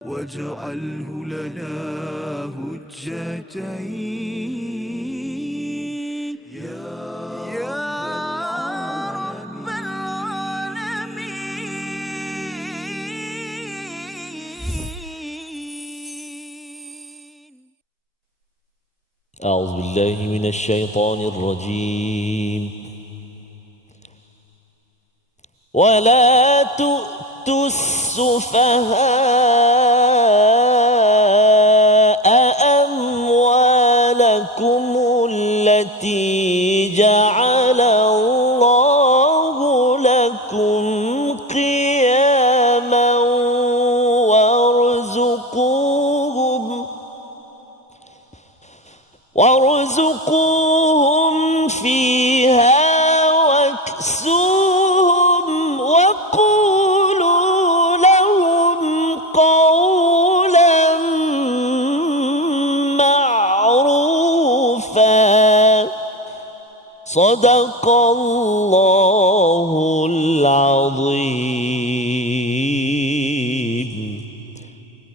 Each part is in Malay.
واجعله لنا هجتين يا رب العالمين. أعوذ بالله من الشيطان الرجيم. ولا تؤتوا السفهاء أموالكم التي جعل الله لكم قياما وارزقوهم فيها واكسوهم وقولوا لهم قولا معروفا. صدق الله العظيم.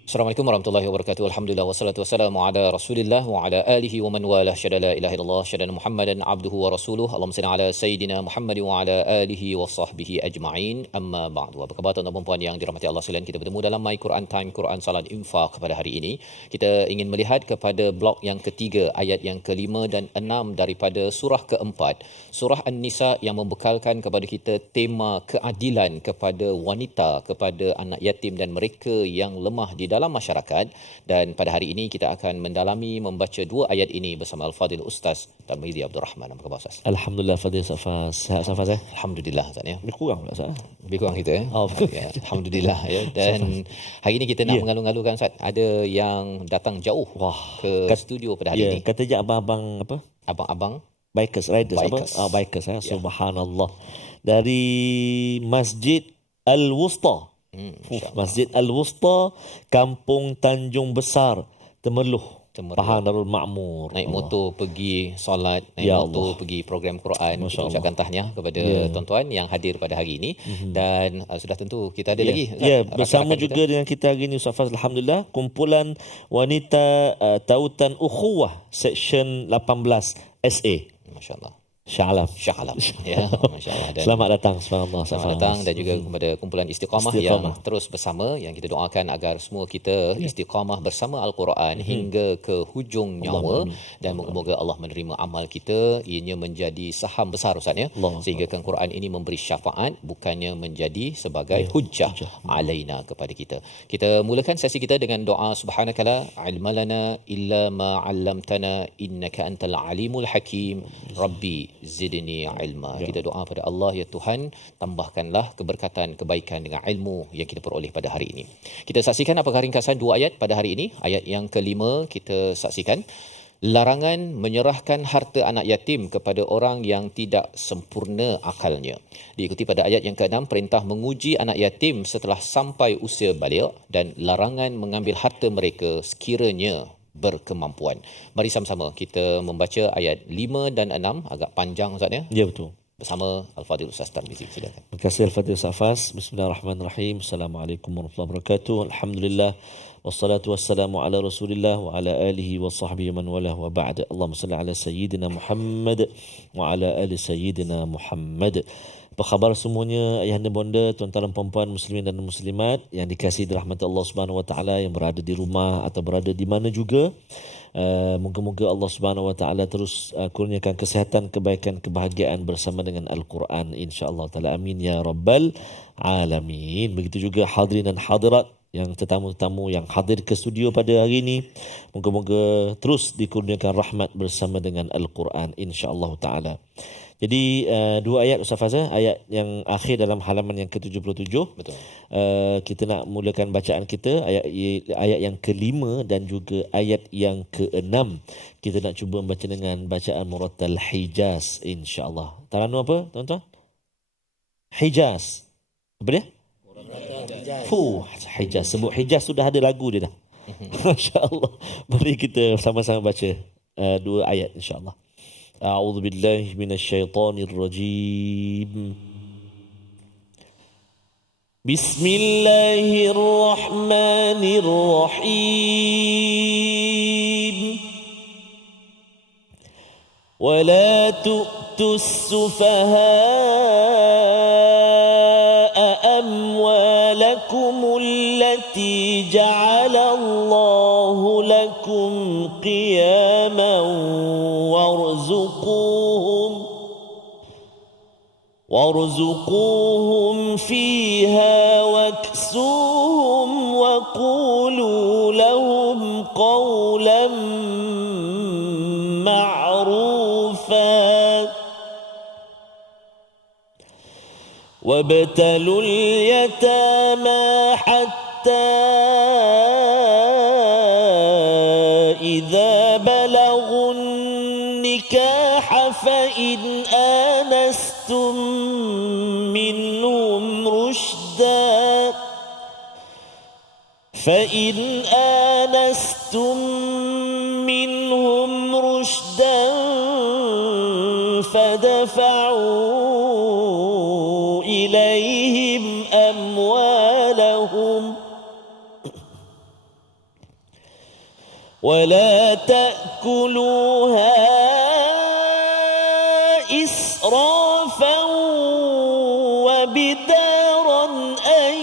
Assalamualaikum warahmatullahi wabarakatuh. Alhamdulillah wassalatu wassalamu ala Rasulillah wa ala alihi wa man walah. Syada la ilaha illallah, syada Muhammadan abduhu wa rasuluh. Allahumma salli ala sayidina Muhammad wa ala alihi wa sahbihi ajma'in. Amma ba'du. Apa khabar tuan-tuan dan puan yang dirahmati Allah sekalian? Kita bertemu dalam My Quran Time, Quran Salat Infaq pada hari ini. Kita ingin melihat kepada blok yang ketiga, ayat yang kelima dan enam daripada surah keempat, surah An-Nisa, yang membekalkan kepada kita tema keadilan kepada wanita, kepada anak yatim dan mereka yang lemah di dalam masyarakat. Dan pada hari ini kita akan mendalami membaca dua ayat ini bersama Al-Fadhil Ustaz Tarmizi Abdul Rahman. Apa khabar Ustaz? Alhamdulillah, Fadil Safas. Sihat Safas ya? Alhamdulillah Ustaz ya. Lebih kurang tak Ustaz? Lebih kurang kita ya. Oh, ya. Alhamdulillah ya. Dan hari ini kita nak mengalu-alukan Ustaz, ada yang datang jauh ke studio pada hari ini. Kata je abang-abang apa? Abang-abang Bikers, riders Bikers. apa? Bikers ya. Subhanallah. Dari Masjid Al-Wusta. Masjid Al-Wusta, Kampung Tanjung Besar, Temerloh, Pahang Darul Makmur. Naik motor pergi solat, naik motor pergi program Quran. Kita ucapkan tahniah kepada tuan-tuan yang hadir pada hari ini. Dan sudah tentu kita ada lagi bersama juga kita dengan kita hari ini Ustaz Faz. Alhamdulillah, kumpulan wanita tautan ukhuwah section 18 SA. Masya-Allah. Shah Alam. Ya, masya-Allah. Selamat datang, subhanallah. Selamat datang dan juga kepada kumpulan Istiqamah yang terus bersama, yang kita doakan agar semua kita istiqamah bersama Al-Quran hingga ke hujung nyawa. Dan moga-moga Allah menerima amal kita, ianya menjadi saham besar Ustaz ya, sehingga Quran ini memberi syafaat, bukannya menjadi sebagai hujjah alaina kepada kita. Kita mulakan sesi kita dengan doa subhanakala ilmalana illa ma 'allamtana innaka antal alimul hakim rabbi zidni ilma. Kita doa pada Allah, ya Tuhan, tambahkanlah keberkatan, kebaikan dengan ilmu yang kita peroleh pada hari ini. Kita saksikan apakah ringkasan dua ayat pada hari ini. Ayat yang kelima kita saksikan, larangan menyerahkan harta anak yatim kepada orang yang tidak sempurna akalnya. Diikuti pada ayat yang keenam, perintah menguji anak yatim setelah sampai usia baligh dan larangan mengambil harta mereka sekiranya berkemampuan. Mari sama-sama kita membaca ayat 5 dan 6, agak panjang Ustaz ya. Ya, betul. Bersama Al-Fadhil Ustaz Tarmizi, silakan. Terima kasih Al-Fadhil Safas. Bismillahirrahmanirrahim. Assalamualaikum warahmatullahi wabarakatuh. Alhamdulillah wassalatu wassalamu ala Rasulillah wa ala alihi wa sahbihi man walah wa ba'd. Allahumma salli ala sayyidina Muhammad wa ala ali sayyidina Muhammad. Apa khabar semuanya, ayahanda bonda, tuan-tuan dan puan-puan muslimin dan muslimat yang dikasihi dirahmati Allah Subhanahu wa taala, yang berada di rumah atau berada di mana juga. Moga-moga Allah Subhanahu wa taala terus kurniakan kesihatan, kebaikan, kebahagiaan bersama dengan Al-Quran insya-Allah taala. Amin ya rabbal alamin. Begitu juga hadirin dan hadirat yang tetamu-tetamu yang hadir ke studio pada hari ini, moga-moga terus dikurniakan rahmat bersama dengan Al-Quran insya-Allah taala. Jadi dua ayat Ustaz Fazal, ayat yang akhir dalam halaman yang ke-77. Betul. Kita nak mulakan bacaan kita ayat yang kelima dan juga ayat yang keenam. Kita nak cuba membaca dengan bacaan Murattal Hijaz insya-Allah. Taranum apa tuan-tuan? Hijaz. Apa dia? Hijaz. Sebut Hijaz sudah ada lagu dia dah. Masya-Allah. Mari kita sama-sama baca dua ayat insya-Allah. أعوذ بالله من الشيطان الرجيم بسم الله الرحمن الرحيم ولا تؤتوا السفهاء أموالكم التي جعل الله لكم قياما وارزقوهم فيها واكسوهم وقولوا لهم قولا معروفا وابتلوا اليتامى حتى إذا بلغوا النكاح فإن آنستم منهم رشدا فدفعوا إليهم أموالهم ولا تأكلوها إسرافا وبدارا أن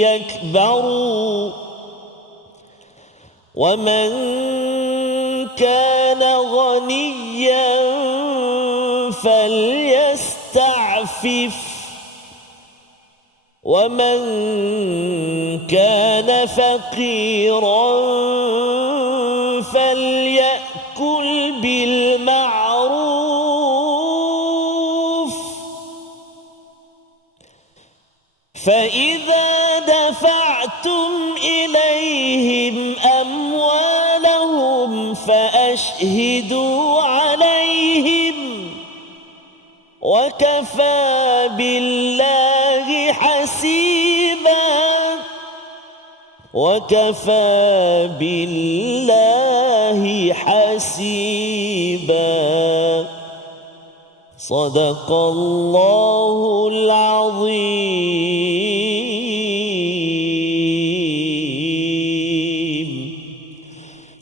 يكبروا ومن كان غنيا فليستعفف ومن كان فقيرا فليأكل بالمعروف فإذا دفعتم إليهم أموالهم فأشهدوا عليهم وكفى بالله حسيبا وكفى بالله حسيبا صدق الله العظيم.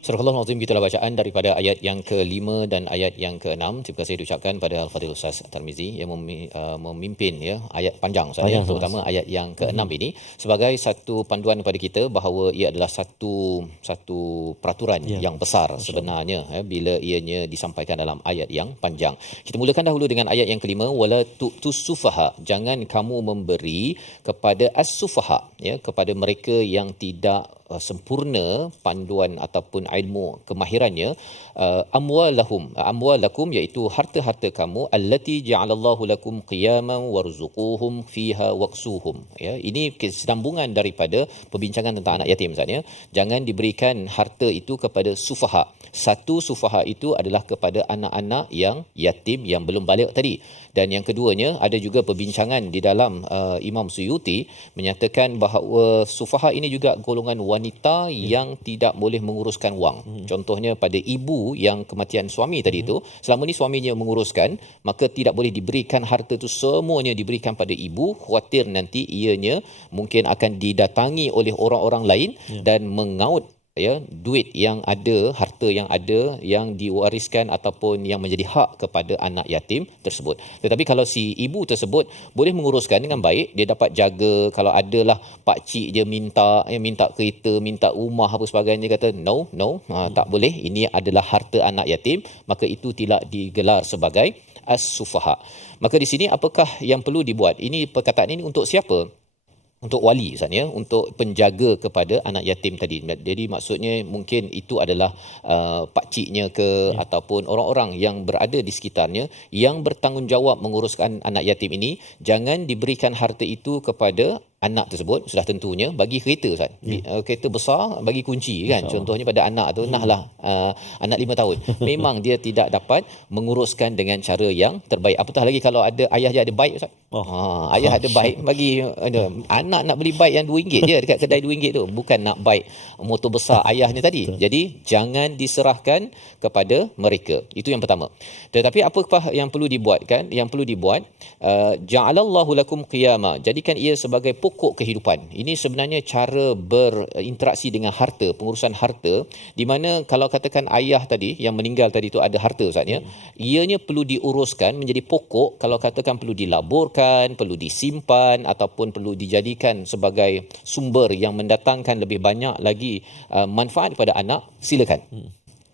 Surah Al-Azim, gitulah bacaan daripada ayat yang ke-5 dan ayat yang ke-6. Terima kasih diucapkan pada Al-Fadhil Ustaz Tarmizi yang memimpin ya ayat panjang Ustaz, terutama ayat yang ke-6 ini sebagai satu panduan kepada kita bahawa ia adalah satu peraturan yang besar sebenarnya bila ianya disampaikan dalam ayat yang panjang. Kita mulakan dahulu dengan ayat yang ke-5, wala tu'tus sufaha, jangan kamu memberi kepada as-sufaha ya, kepada mereka yang tidak sempurna panduan ataupun ilmu kemahirannya, amwalakum iaitu harta-harta kamu, allati ja'alallahu lakum qiyaman warzuquhum fiha waqsuhum ya. Ini kesambungan daripada perbincangan tentang anak yatim Ustaz ya. Jangan diberikan harta itu kepada sufaha. Satu, sufaha itu adalah kepada anak-anak yang yatim yang belum baligh tadi. Dan yang keduanya ada juga perbincangan di dalam Imam Suyuti menyatakan bahawa sufaha ini juga golongan wanita yang tidak boleh menguruskan wang. Contohnya pada ibu yang kematian suami tadi itu, selama ni suaminya menguruskan, maka tidak boleh diberikan harta itu semuanya diberikan pada ibu, khawatir nanti ianya mungkin akan didatangi oleh orang-orang lain dan mengaut ya duit yang ada, harta yang ada yang diwariskan ataupun yang menjadi hak kepada anak yatim tersebut. Tetapi kalau si ibu tersebut boleh menguruskan dengan baik, dia dapat jaga, kalau adalah pak cik dia minta kereta, minta rumah apa sebagainya, kata no, tak boleh, ini adalah harta anak yatim, maka itu tidak digelar sebagai as-sufaha. Maka di sini apakah yang perlu dibuat? Ini perkataan ini untuk siapa? Untuk wali Ustaz ya, untuk penjaga kepada anak yatim tadi. Jadi maksudnya mungkin itu adalah pakciknya ke ataupun orang-orang yang berada di sekitarnya yang bertanggungjawab menguruskan anak yatim ini. Jangan diberikan harta itu kepada anak tersebut sudah tentunya bagi kereta Ustaz. Kereta besar bagi kunci kan. Contohnya pada anak tu anak 5 tahun. Memang dia tidak dapat menguruskan dengan cara yang terbaik. Apatah lagi kalau ada ayah dia ada baik Ustaz. Ayah ada baik bagi anak nak beli baik yang RM2 je dekat kedai RM2 tu. Bukan nak baik motor besar ayahnya tadi. Jadi jangan diserahkan kepada mereka. Itu yang pertama. Tetapi apakah yang perlu dibuatkan? Yang perlu dibuat ja'alallahu lakum qiyama. Jadikan ia sebagai pokok kehidupan. Ini sebenarnya cara berinteraksi dengan harta, pengurusan harta, di mana kalau katakan ayah tadi yang meninggal tadi tu ada harta Ustaz ya, ianya perlu diuruskan menjadi pokok, kalau katakan perlu dilaburkan, perlu disimpan ataupun perlu dijadikan sebagai sumber yang mendatangkan lebih banyak lagi manfaat kepada anak, silakan.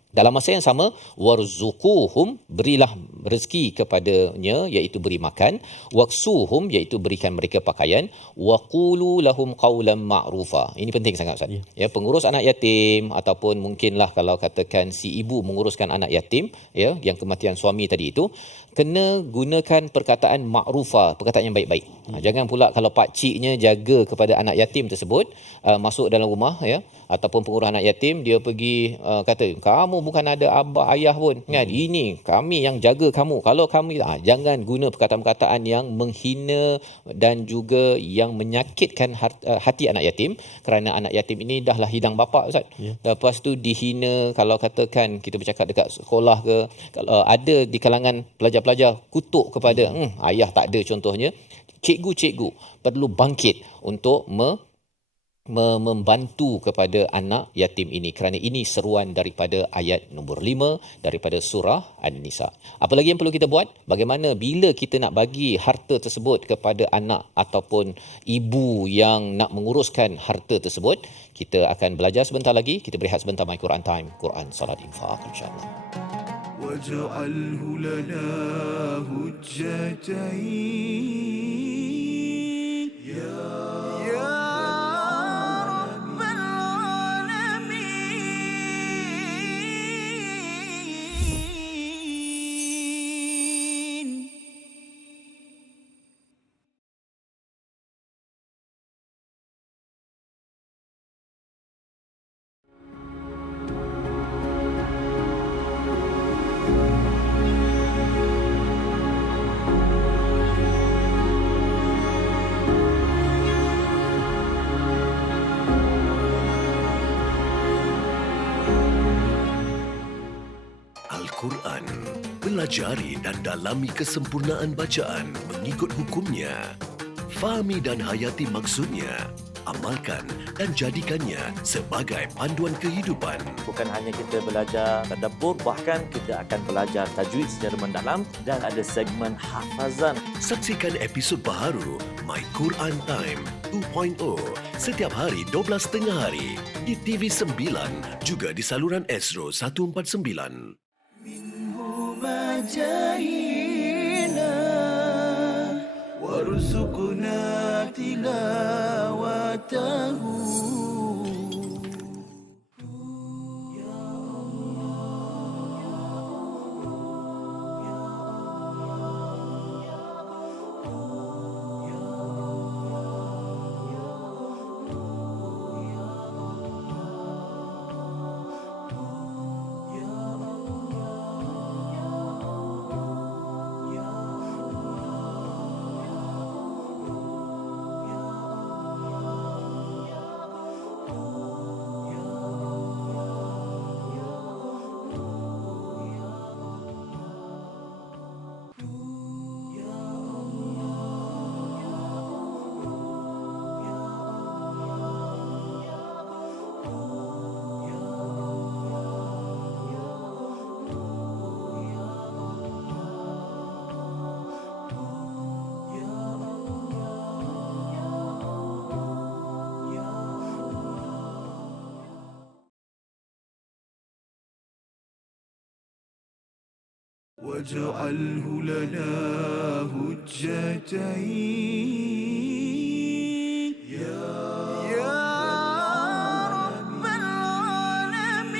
Dalam masa yang sama, warzuquhum, berilah rezeki kepadanya, iaitu beri makan, waksuhum, iaitu berikan mereka pakaian, waqulu lahum qawlan ma'rufa. Ini penting sangat Ustaz. Ya, pengurus anak yatim ataupun mungkinlah kalau katakan si ibu menguruskan anak yatim ya yang kematian suami tadi itu, kena gunakan perkataan ma'rufa, perkataan yang baik-baik. Jangan pula kalau pak ciknya jaga kepada anak yatim tersebut, masuk dalam rumah ya ataupun pengurus anak yatim, dia pergi kata kamu bukan ada abah ayah pun kan, ini kami yang jaga kamu. Kalau kami jangan guna perkataan-perkataan yang menghina dan juga yang menyakitkan hati anak yatim, kerana anak yatim ini dahlah hidang bapa Ustaz. Lepas tu dihina, kalau katakan kita bercakap dekat sekolah ke, kalau ada di kalangan pelajar-pelajar kutuk kepada ayah tak ada contohnya, cikgu-cikgu perlu bangkit untuk membantu kepada anak yatim ini, kerana ini seruan daripada ayat nombor 5 daripada surah An-Nisa. Apa lagi yang perlu kita buat? Bagaimana bila kita nak bagi harta tersebut kepada anak ataupun ibu yang nak menguruskan harta tersebut? Kita akan belajar sebentar lagi. Kita berehat sebentar. My Quran Time, Quran Salat Infaq, insya-Allah. واجعله لنا هجتين يا رب العالمين. Al-Quran. Pelajari dan dalami kesempurnaan bacaan mengikut hukumnya. Fahami dan hayati maksudnya. Amalkan dan jadikannya sebagai panduan kehidupan. Bukan hanya kita belajar tadabbur, bahkan kita akan belajar tajwid secara mendalam dan ada segmen hafazan. Saksikan episod baharu My Quran Time 2.0 setiap hari 12.30 hari di TV9 juga di saluran Astro 149. مجاهينا وارزقنا تلاوته. واجعله لنا هجتين يا رب العالمين.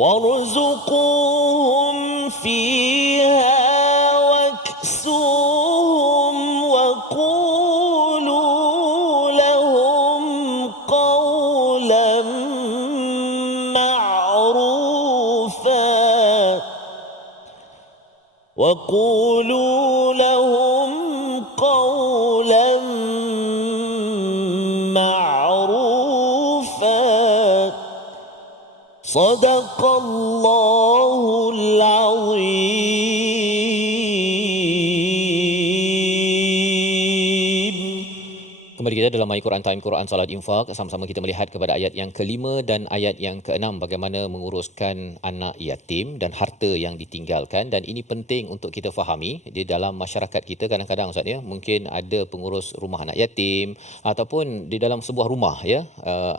وارزقوهم فيها واكسوهم وقولوا لهم قولا معروفا وقولوا لهم قولا معروفا صدق الله العظيم. Kembali kita dalam My Quran Time, Quran Salat Infak. Sama-sama kita melihat kepada ayat yang kelima dan ayat yang keenam, bagaimana menguruskan anak yatim dan harta yang ditinggalkan. Dan ini penting untuk kita fahami. Di dalam masyarakat kita kadang-kadang Ustaz ya, mungkin ada pengurus rumah anak yatim ataupun di dalam sebuah rumah ya,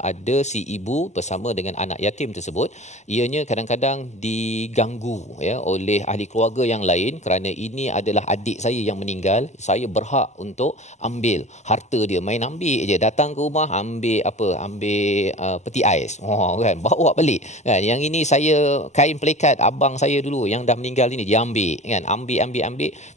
ada si ibu bersama dengan anak yatim tersebut. Ianya kadang-kadang diganggu ya oleh ahli keluarga yang lain kerana ini adalah adik saya yang meninggal, saya berhak untuk ambil harta dia. Main ambil je, datang ke rumah ambil peti ais, kan, bawa balik kan. Yang ini saya kain pelikat abang saya dulu yang dah meninggal ini diambil kan, ambil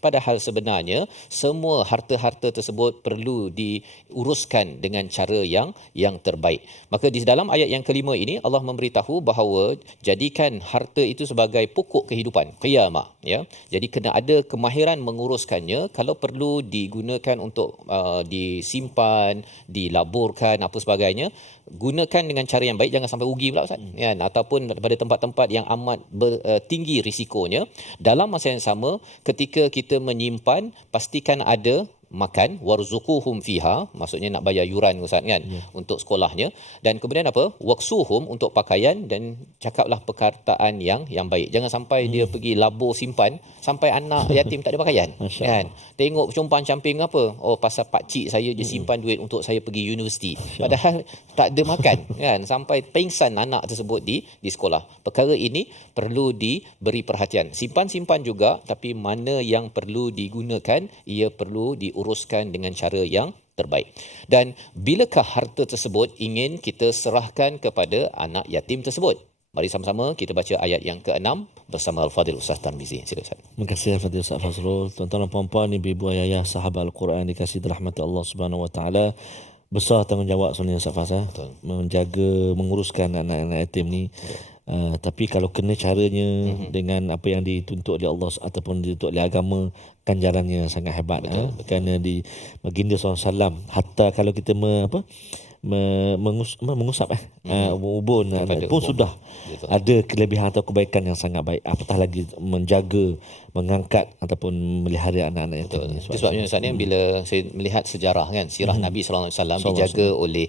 padahal sebenarnya semua harta-harta tersebut perlu diuruskan dengan cara yang terbaik. Maka di dalam ayat yang kelima ini Allah memberitahu bahawa jadikan harta itu sebagai pokok kehidupan qiyamah ya. Jadi kena ada kemahiran menguruskannya. Kalau perlu digunakan untuk disimpan, dilaburkan apa sebagainya, gunakan dengan cara yang baik, jangan sampai rugi pula Ustaz kan, ataupun pada tempat-tempat yang amat tinggi risikonya. Dalam masa yang sama, ketika kita menyimpan, pastikan ada makan, warzuquhum fiha, maksudnya nak bayar yuran Ustaz kan untuk sekolahnya, dan kemudian apa, waqsuhum untuk pakaian, dan cakaplah perkataan yang baik. Jangan sampai dia pergi labur simpan sampai anak yatim tak ada pakaian kan. Tengok compang-camping apa, oh pasal pak cik saya je simpan duit untuk saya pergi universiti, padahal tak ada makan kan, sampai pingsan anak tersebut di sekolah. Perkara ini perlu diberi perhatian. Simpan juga, tapi mana yang perlu digunakan, ia perlu diuruskan dengan cara yang terbaik. Dan bilakah harta tersebut ingin kita serahkan kepada anak yatim tersebut? Mari sama-sama kita baca ayat yang ke-6 bersama Al-Fadhil Ustaz Tarmizi. Sila Ustaz. Terima kasih Al-Fadhil Ustaz Fazrul. Tuan-tuan dan puan-puan, ibu-ibu, ayah, sahabat Al-Quran dikasihi rahmat Allah Subhanahu Wa Taala. Besar tanggungjawab sebenarnya Ustaz Faz, menjaga, menguruskan anak-anak yatim ni. Tapi kalau kena caranya dengan apa yang dituntut oleh Allah ataupun dituntut oleh agama, kan jalannya sangat hebat. Kerana di baginda SAW, hatta kalau kita mengusap ubun pun sudah ada kelebihan atau kebaikan yang sangat baik, apatah lagi menjaga, mengangkat ataupun melihara anak-anak yatim. Itu sebabnya Ustaz ni, bila saya melihat sejarah kan, sirah Nabi sallallahu alaihi wasallam dijaga oleh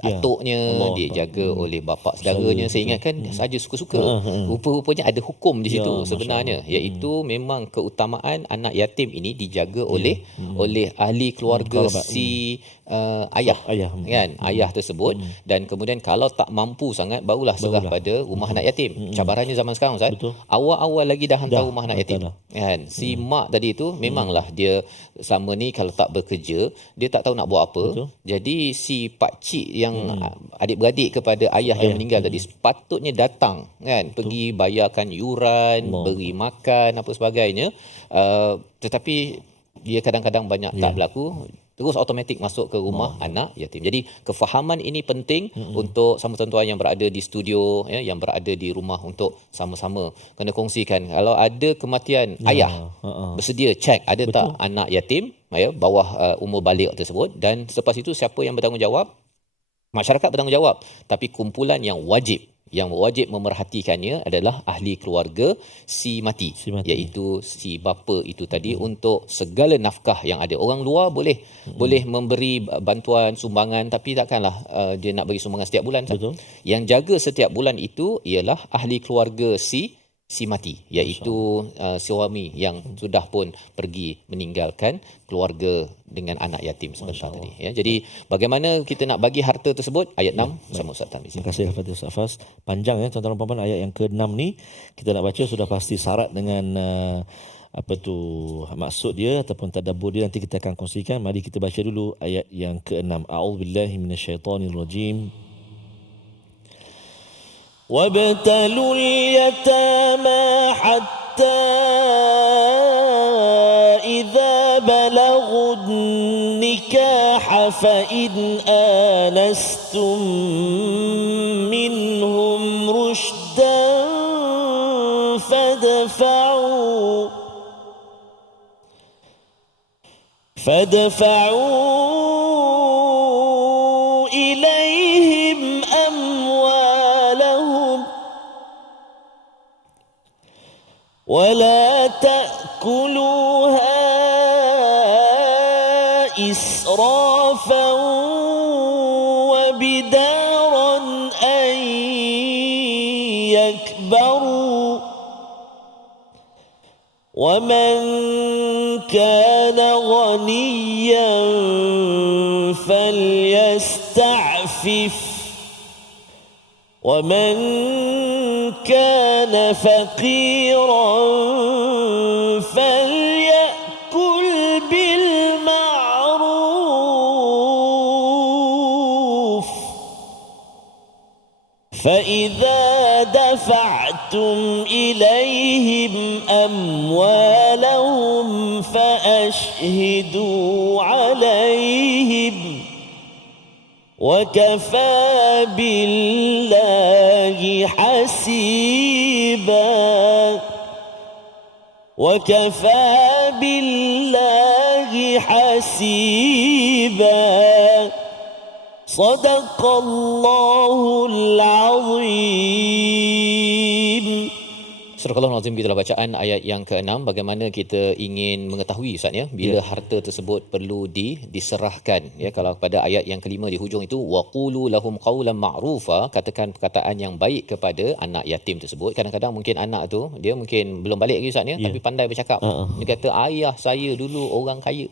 atuknya, dijaga oleh bapa saudaranya. Saya ingatkan saja suka-suka, rupa-rupanya ada hukum di situ sebenarnya, iaitu memang keutamaan anak yatim ini dijaga oleh ahli keluarga si ayah kan, ayah tersebut. Dan kemudian kalau tak mampu sangat, barulah serah pada rumah anak yatim. Cabarannya zaman sekarang Ustaz, awal-awal lagi dah hantar rumah anak yatim kan. Si mak tadi tu memanglah dia selama ni kalau tak bekerja, dia tak tahu nak buat apa. Jadi si pak cik yang adik-beradik kepada ayah yang meninggal tadi sepatutnya datang kan, pergi bayarkan yuran, beri makan apa sebagainya. Tetapi dia kadang-kadang banyak tak berlaku, terus automatik masuk ke rumah anak yatim. Jadi kefahaman ini penting untuk sama tuan-tuan yang berada di studio ya, yang berada di rumah, untuk sama-sama kena kongsikan. Kalau ada kematian ayah, bersedia cek ada tak anak yatim ya, bawah umur baligh tersebut. Dan selepas itu siapa yang bertanggungjawab? Masyarakat bertanggungjawab, tapi kumpulan yang wajib memerhatikannya adalah ahli keluarga si mati, iaitu si bapa itu tadi, untuk segala nafkah yang ada. Orang luar boleh memberi bantuan sumbangan, tapi takkanlah dia nak bagi sumbangan setiap bulan. Yang jaga setiap bulan itu ialah ahli keluarga si mati, iaitu suami yang sudah pun pergi meninggalkan keluarga dengan anak yatim sebentar tadi ya. Jadi bagaimana kita nak bagi harta tersebut, ayat 6 bersama Ustaz Tarmizi. Terima kasih Al-Fatihah Ustaz Faz. Panjang ya tuan-tuan dan puan-puan, ayat yang ke-6 ni kita nak baca sudah pasti syarat dengan maksud dia ataupun tadabbur dia, nanti kita akan kongsikan. Mari kita baca dulu ayat yang ke-6. A'udzubillahi minasyaitonirrajim. وابتلوا اليتامى حتى إذا بلغوا النكاح فإن آنستم منهم رشدا فادفعوا إليهم أموالهم ولا تأكلوها إسرافا وبدارا أن يكبروا ومن كان غنيا فليستعفف ومن كان فقيرا فليأكل بالمعروف فإذا دفعتم إليهم أموالهم فأشهدوا عليهم وكفى بالله حسيبا وكفى بالله حسيبا صدق الله العظيم. Surah Al-Azim, gitulah bacaan ayat yang ke-6. Bagaimana kita ingin mengetahui Ustaz ya, bila harta tersebut perlu diserahkan ya. Kalau pada ayat yang kelima di hujung itu, waqulu lahum qawlan ma'rufa, katakan perkataan yang baik kepada anak yatim tersebut. Kadang-kadang mungkin anak tu dia mungkin belum balik lagi Ustaz ya, tapi pandai bercakap. Dia kata ayah saya dulu orang kaya.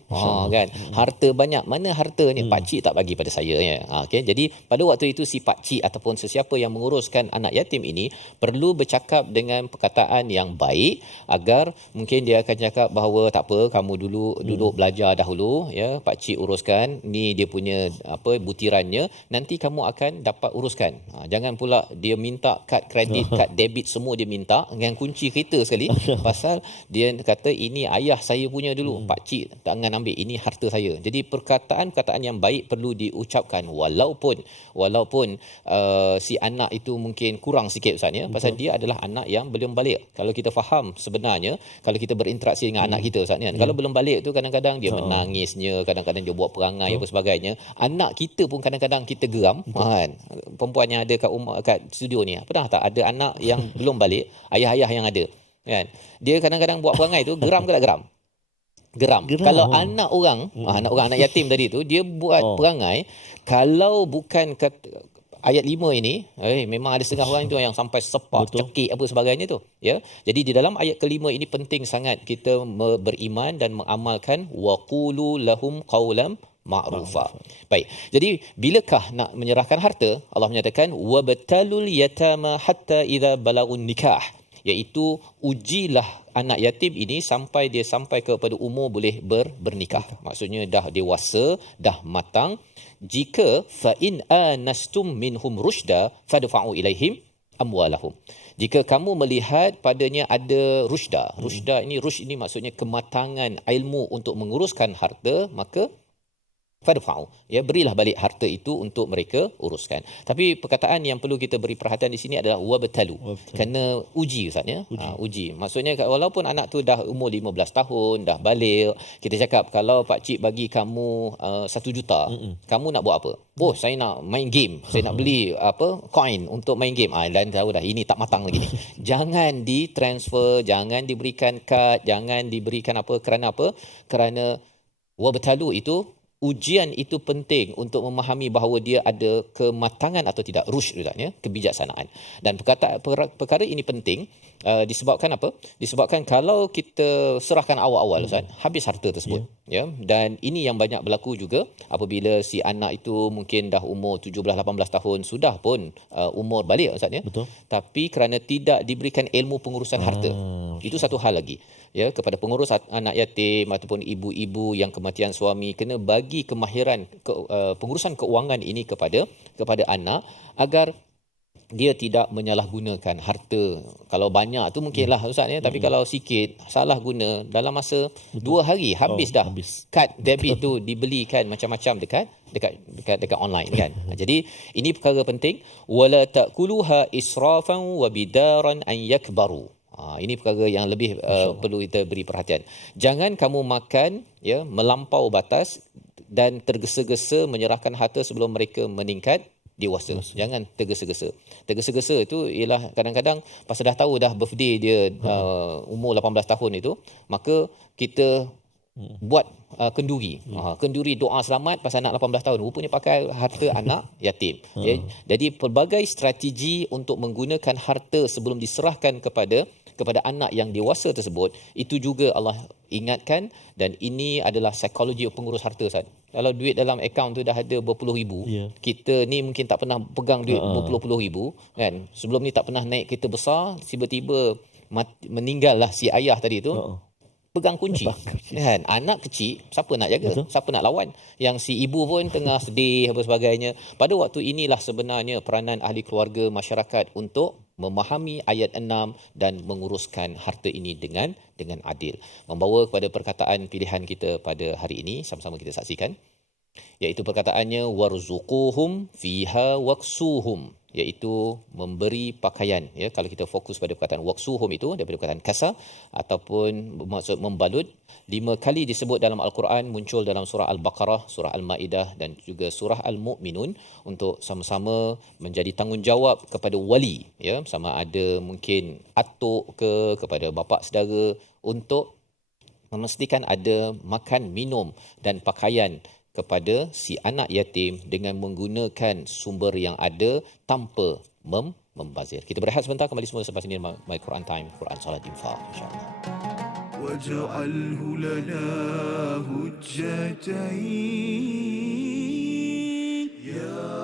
Kan, harta banyak, mana hartanya? Pak cik tak bagi pada saya ya. Okey, jadi pada waktu itu si pak cik ataupun sesiapa yang menguruskan anak yatim ini perlu bercakap dengan perkataan yang baik, agar mungkin dia akan cakap bahawa tak apa, kamu dulu duduk belajar dahulu ya, pak cik uruskan, ni dia punya butirannya, nanti kamu akan dapat uruskan. Jangan pula dia minta kad kredit, kad debit semua dia minta dengan kunci kereta sekali pasal dia kata ini ayah saya punya dulu, pak cik jangan ambil, ini harta saya. Jadi perkataan-perkataan yang baik perlu diucapkan walaupun si anak itu mungkin kurang sikit Ustaz ya, pasal dia adalah anak yang belum balik. Kalau kita faham sebenarnya, kalau kita berinteraksi dengan anak kita Ustaz ni, kalau belum balik tu kadang-kadang dia menangisnya, kadang-kadang dia buat perangai apa sebagainya. Anak kita pun kadang-kadang kita geram kan. Perempuan yang ada kat studio ni, pernah tak ada anak yang belum balik, ayah-ayah yang ada kan, dia kadang-kadang buat perangai tu geram ke tak geram? Geram. Kalau anak orang, anak yatim tadi tu, dia buat perangai, kalau bukan ayat 5 ini, memang ada setengah orang itu yang sampai sepak, cekik apa sebagainya tu ya. Jadi di dalam ayat kelima ini penting sangat kita beriman dan mengamalkan waqulu lahum qawlan ma'rufa. Baik. Jadi bilakah nak menyerahkan harta? Allah menyatakan wabtalul yatama hatta idza balagun nikah, iaitu ujilah anak yatim ini sampai dia sampai kepada umur boleh bernikah. Maksudnya dah dewasa, dah matang. Jika fa in anastum minhum rushda fadfa'u ilaihim amwalahum. Jika kamu melihat padanya ada rushda. Rushda ini, rushd ini maksudnya kematangan ilmu untuk menguruskan harta, maka fadfa'u, ya, berilah balik harta itu untuk mereka uruskan. Tapi perkataan yang perlu kita beri perhatian di sini adalah wabtalu. Kerana uji Ustaz ya. Uji. Maksudnya walaupun anak tu dah umur 15 tahun, dah balik, kita cakap kalau pak cik bagi kamu 1 juta, kamu nak buat apa? Oh, saya nak main game. Saya nak beli coin untuk main game. Dan tahu dah ini tak matang lagi ni. Jangan ditransfer, jangan diberikan kad, jangan diberikan apa? Kerana wabtalu itu, ujian itu penting untuk memahami bahawa dia ada kematangan atau tidak, rushd ya, kebijaksanaan. Dan perkara ini penting disebabkan apa? Disebabkan kalau kita serahkan awal-awal Ustaz, habis harta tersebut ya. Dan ini yang banyak berlaku juga apabila si anak itu mungkin dah umur 17-18 tahun, sudah pun umur balik Ustaz ya. Betul. Tapi kerana tidak diberikan ilmu pengurusan harta. Itu satu hal lagi. Ya, kepada pengurus anak yatim ataupun ibu-ibu yang kematian suami, kena bagi kemahiran pengurusan keuangan ini kepada anak, agar dia tidak menyalahgunakan harta. Kalau banyak tu mungkinlah Ustaz ya, tapi kalau sikit salah guna dalam masa 2 hari habis dah. Habis. Kad debit tu dibelikan macam-macam dekat online kan. Jadi ini perkara penting, wala ta'kuluha israfan wa bidaran an yakbaru. Ini perkara yang lebih perlu kita beri perhatian. Jangan kamu makan ya melampau batas dan tergesa-gesa menyerahkan harta sebelum mereka meningkat dewasa. Jangan tergesa-gesa. Tergesa-gesa itu ialah kadang-kadang pasal dah tahu dah birthday dia umur 18 tahun itu, maka kita buat kenduri. Kenduri doa selamat pasal anak 18 tahun. Rupanya pakai harta anak yatim. Ya. Jadi pelbagai strategi untuk menggunakan harta sebelum diserahkan kepada anak yang dewasa tersebut, itu juga Allah ingatkan, dan ini adalah psikologi pengurus harta, Ustaz. Kalau duit dalam akaun tu dah ada berpuluh ribu, kita ni mungkin tak pernah pegang duit berpuluh-puluh ribu kan. Sebelum ni tak pernah naik kereta besar, tiba-tiba meninggallah si ayah tadi tu. Pegang kunci kan, anak kecil siapa nak jaga, siapa nak lawan, yang si ibu pun tengah sedih apa sebagainya. Pada waktu inilah sebenarnya peranan ahli keluarga, masyarakat untuk memahami ayat 6 dan menguruskan harta ini dengan adil. Membawa kepada perkataan pilihan kita pada hari ini, sama-sama kita saksikan, iaitu perkataannya warzuquhum fiha waksuhum, iaitu memberi pakaian. Ya, kalau kita fokus pada perkataan waksuhum itu daripada perkataan kasa ataupun maksud membalut, 5 kali disebut dalam Al-Quran, muncul dalam surah Al-Baqarah, surah Al-Maidah dan juga surah Al-Mu'minun, untuk sama-sama menjadi tanggungjawab kepada wali, ya, sama ada mungkin atuk kepada bapa saudara, untuk memastikan ada makan, minum dan pakaian kepada si anak yatim dengan menggunakan sumber yang ada tanpa membazir. Kita berehat sebentar, kembali semula selepas ini My Quran Time, Quran Salat Infaq, insya-Allah. Waj'alhu lana hujjatain ya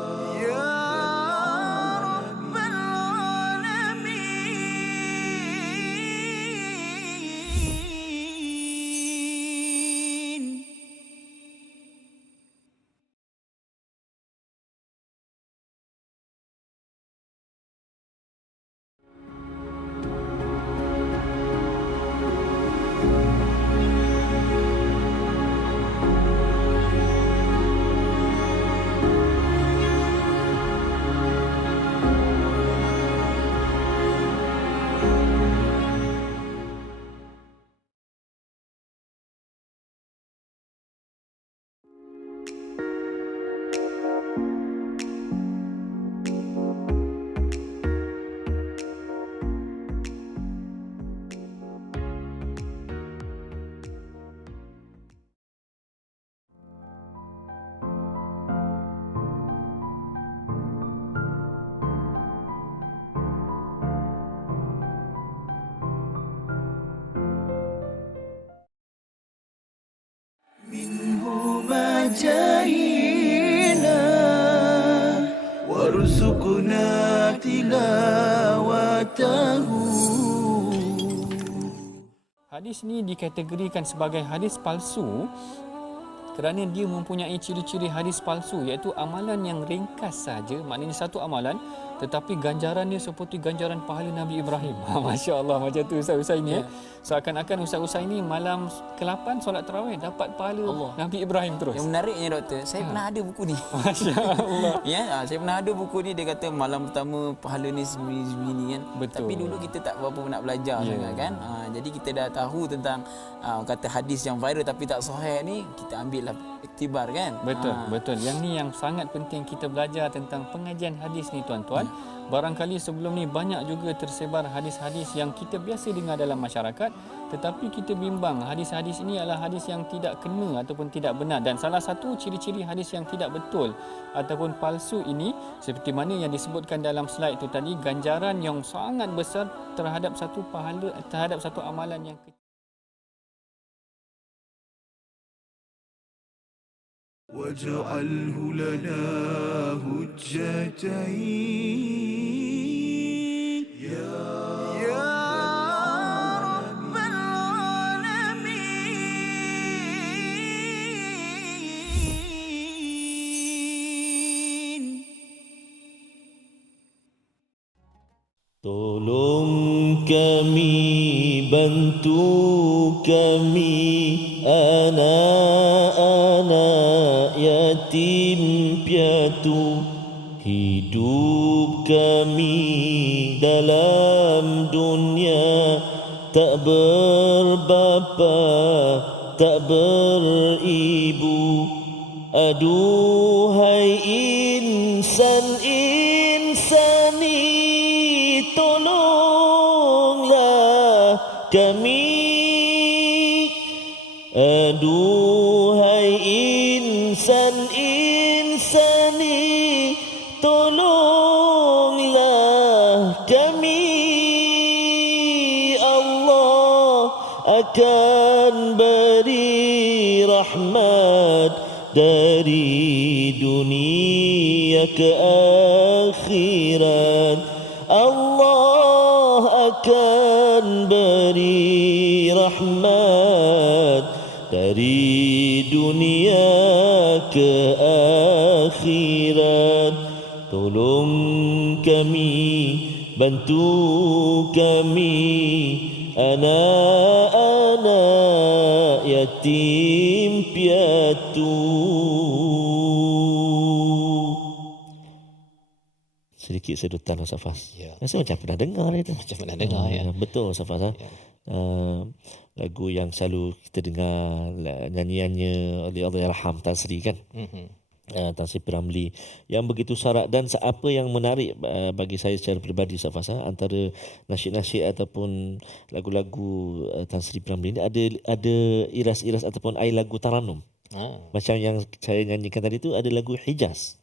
جاهنا وارزقنا تلاوته. Hadis ni dikategorikan sebagai hadis palsu kerana dia mempunyai ciri-ciri hadis palsu, iaitu amalan yang ringkas saja, maknanya satu amalan tetapi ganjarannya seperti ganjaran pahala Nabi Ibrahim. Masya Allah, macam tu Ustaz Usai ni. Seakan-akan Ustaz Usai ni malam ke-8 solat tarawih dapat pahala Nabi Ibrahim terus. Yang menariknya doktor, saya pernah ada buku ni. Masya Allah. Saya pernah ada buku ni, dia kata malam pertama pahala ni sebegini kan. Betul. Tapi dulu kita tak berapa nak belajar sangat kan. Jadi kita dah tahu tentang kata hadis yang viral tapi tak sahih ni, kita ambil lah iktibar kan. Betul. Yang ni yang sangat penting kita belajar tentang pengajian hadis ni tuan-tuan. Barangkali sebelum ni banyak juga tersebar hadis-hadis yang kita biasa dengar dalam masyarakat, tetapi kita bimbang hadis-hadis ini adalah hadis yang tidak kena ataupun tidak benar. Dan salah satu ciri-ciri hadis yang tidak betul ataupun palsu ini, seperti mana yang disebutkan dalam slide itu tadi, ganjaran yang sangat besar terhadap satu pahala, terhadap satu amalan yang kecil. واجعله لنا هجتين يا kami, bantu kami, anak-anak yatim piatu. Hidup kami dalam dunia tak berbapa, tak beribu. Aduhai insan insani, tolonglah kami. Aduhai insan insani, tolonglah kami. Allah akan beri rahmat dari dunia ke akhirat. Allah akan beri rahmat dari dunia ke akhirat. Tolong kami, bantu kami, anak-anak yatim piatu. Sedikit sedutan Ustaz Fas. Ya. Rasa macam pernah dengar itu. Macam pernah dengar ya. Betul Ustaz Fas. Ya. Lagu yang selalu kita dengar nyanyiannya oleh Allahyarham Tan Sri kan. Tan Sri P.Ramlee yang begitu syarat. Dan apa yang menarik bagi saya secara peribadi Ustaz Fas, antara nasyid-nasyid ataupun lagu-lagu Tan Sri P.Ramlee ni ada iras-iras ataupun air lagu taranum. Macam yang saya nyanyikan tadi tu ada lagu Hijaz.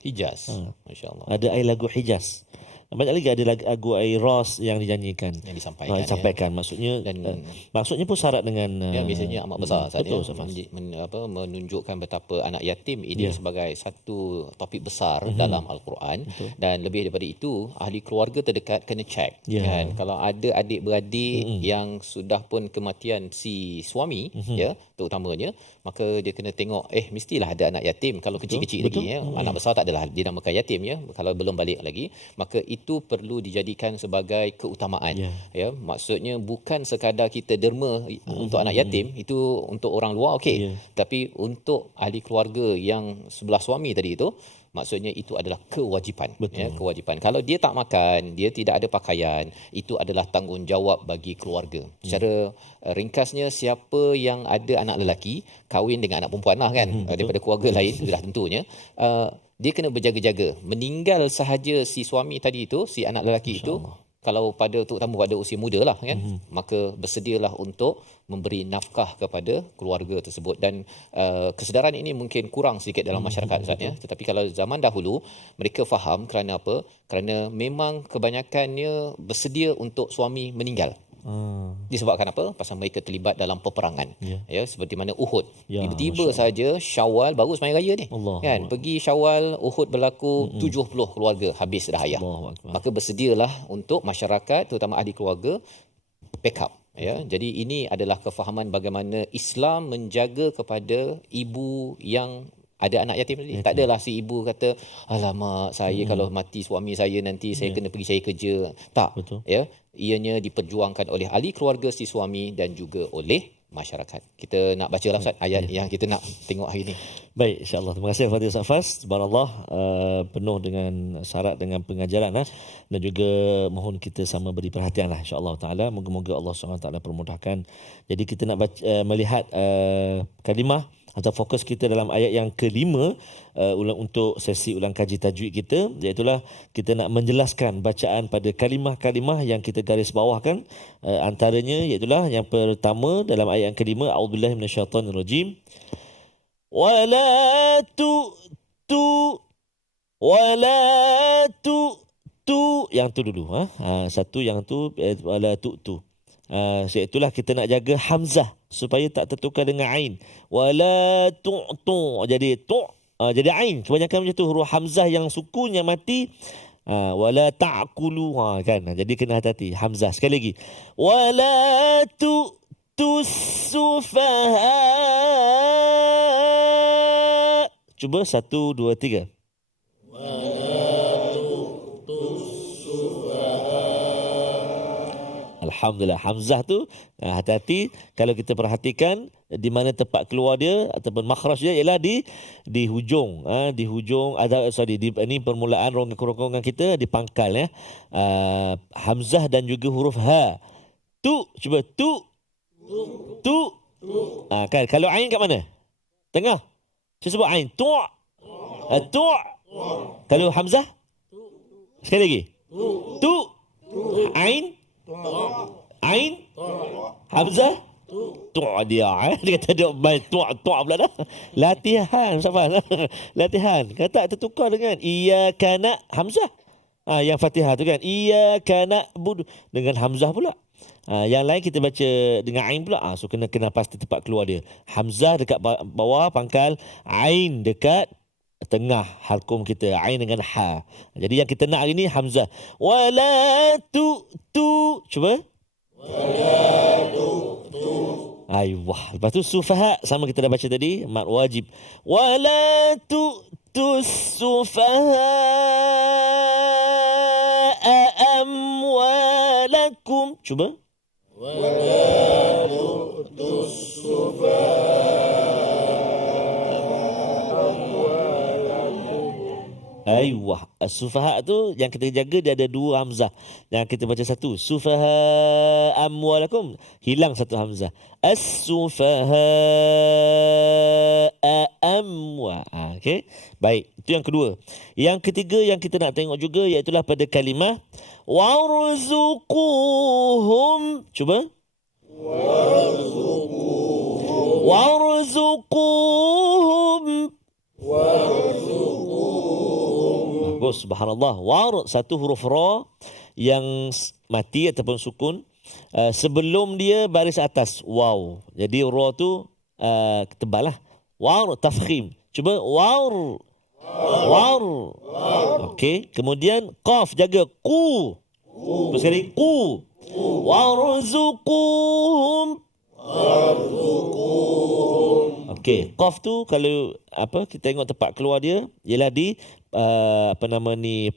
Masya-Allah. Ada air lagu Hijaz. Banyak lagi ada lagu air Ras yang dinyanyikan, yang disampaikan. Maksudnya dan maksudnya pun syarat dengan yang biasanya amat besar saat betul, menunjukkan betapa anak yatim ini sebagai satu topik besar dalam Al-Quran. Dan lebih daripada itu, ahli keluarga terdekat kena cek kan. Kalau ada adik-beradik yang sudah pun kematian si suami ya, terutamanya, maka dia kena tengok mestilah ada anak yatim kalau kecil-kecil lagi ya. Anak besar tak adalah dinamakan yatim ya, kalau belum balik lagi, maka itu perlu dijadikan sebagai keutamaan ya. Maksudnya bukan sekadar kita derma untuk anak yatim, itu untuk orang luar tapi untuk ahli keluarga yang sebelah suami tadi itu, maksudnya itu adalah kewajipan ya, kewajipan. Kalau dia tak makan, dia tidak ada pakaian, itu adalah tanggungjawab bagi keluarga. Secara ringkasnya, siapa yang ada anak lelaki kahwin dengan anak perempuan lah kan, daripada keluarga lain sudah tentunya, dia kena berjaga-jaga. Meninggal sahaja si suami tadi itu, si anak lelaki itu, kalau terutama pada usia muda lah kan, maka bersedialah untuk memberi nafkah kepada keluarga tersebut. Dan kesedaran ini mungkin kurang sedikit dalam masyarakat Ustaz ya. Tetapi kalau zaman dahulu, mereka faham kerana apa? Kerana memang kebanyakannya bersedia untuk suami meninggal. Disebabkan apa? Pasal mereka terlibat dalam peperangan ya, seperti mana Uhud. Tiba-tiba saja Syawal, baru sembahyang raya ni kan, pergi Syawal, Uhud berlaku, 70 keluarga habis dah ayah. Maka bersedialah untuk masyarakat, terutama ahli keluarga, backup ya. Jadi ini adalah kefahaman bagaimana Islam menjaga kepada ibu yang ada anak yatim tadi. Tak adalah si ibu kata, alamak saya kalau mati suami saya nanti saya kena pergi cari kerja. Tak. Ya. Ianya diperjuangkan oleh ahli keluarga si suami dan juga oleh masyarakat. Kita nak bacalah Ustaz ayat yang kita nak tengok hari ini. Baik, insya-Allah. Terima kasih Fadil Ustaz Fas. Subhanallah, penuh dengan syarat dengan pengajaran dan juga mohon kita sama beri perhatianlah insya-Allah taala. Moga-moga Allah SWT permudahkan. Jadi kita nak melihat kalimah atau fokus kita dalam ayat yang kelima untuk sesi ulang kaji tajwid kita, iaitulah kita nak menjelaskan bacaan pada kalimah-kalimah yang kita garis bawahkan. Antaranya iaitulah yang pertama dalam ayat yang kelima, a'udzubillahi minasyaitonirrajim, wala tu yang tu dulu satu yang tu wala tu iaitulah kita nak jaga hamzah supaya tak tertukar dengan ain. Wala tu jadi tu jadi ain. Kebanyakan macam tu, huruf hamzah yang sukunnya mati. Wala ta'kulu kan. Jadi kena hati-hati hamzah. Sekali lagi. Wala sufaha. Cuba 1 2 3. Alhamdulillah. Hamzah tu hati-hati kalau kita perhatikan di mana tempat keluar dia ataupun makhraj dia ialah di hujung, di hujung ada ini permulaan rongga-rongga kita di pangkal ya. Hamzah dan juga huruf ha. Tu, cuba tu. Kan kalau ain kat mana? Tengah. Saya sebut ain. Tu. Kalau hamzah? Sekali lagi. Tu. Ain. Hamzah. Tu dia. Dia kata dia main tu pula dah. Latihan. Sabar. Latihan. Kata tertukar dengan iyyaka na hamzah. Yang Fatihah tu kan. Iyyaka na'budu dengan hamzah pula. Yang lain kita baca dengan ain pula. So kena pasti tempat keluar dia. Hamzah dekat bawah pangkal, ain dekat tengah halkum kita, ain dengan ha. Jadi yang kita nak hari ni hamzah. Wala tu. Cuba. Wala tu. Ayuh. Lepas tu sufaha sama kita dah baca tadi, mat wajib. Wala tu sufaha amwalakum. Cuba. Wala tu sufaha. Ayuh. Sufaha tu yang kita jaga dia ada dua hamzah. Yang kita baca satu. Sufaha amwalakum. Hilang satu hamzah. As-sufaha amwa. Okey. Baik. Itu yang kedua. Yang ketiga yang kita nak tengok juga iaitulah pada kalimah warzuquhum. Cuba. Warzuquhum. Bagus, subhanallah. Satu huruf ra yang mati ataupun sukun sebelum dia baris atas waw. Jadi ra tu tebal lah. Tafkhim. Cuba war. Okey, kemudian qaf jaga qu. Sekali qu. Warzuquhum. Okey, qaf tu kalau kita tengok tempat keluar dia ialah di